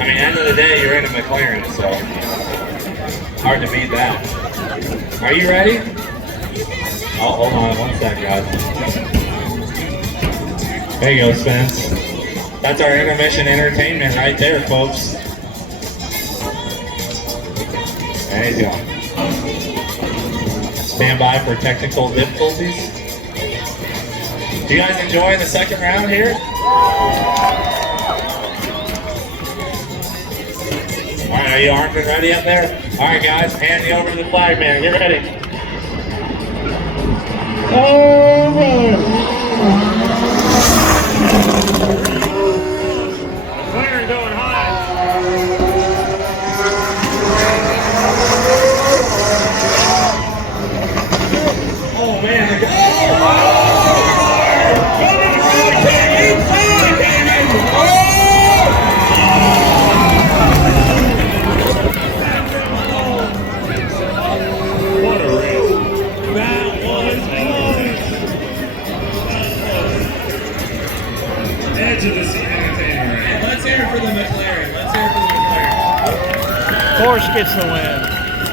I mean, end of the day, you're in a McLaren, so hard to beat that. Are you ready? Oh, hold on one sec, guys. There you go, Spence. That's our intermission entertainment right there, folks. There you go. Stand by for technical difficulties. Do you guys enjoy the second round here? All right, are you armed and ready up there? All right, guys, hand me over to the flag man. Get ready. Over. McLaren going high. Oh man, the guy. What a race. That was edge of the seat entertaining, right? Let's hear it for the McLaren. Let's hear it for the McLaren. Porsche gets the win.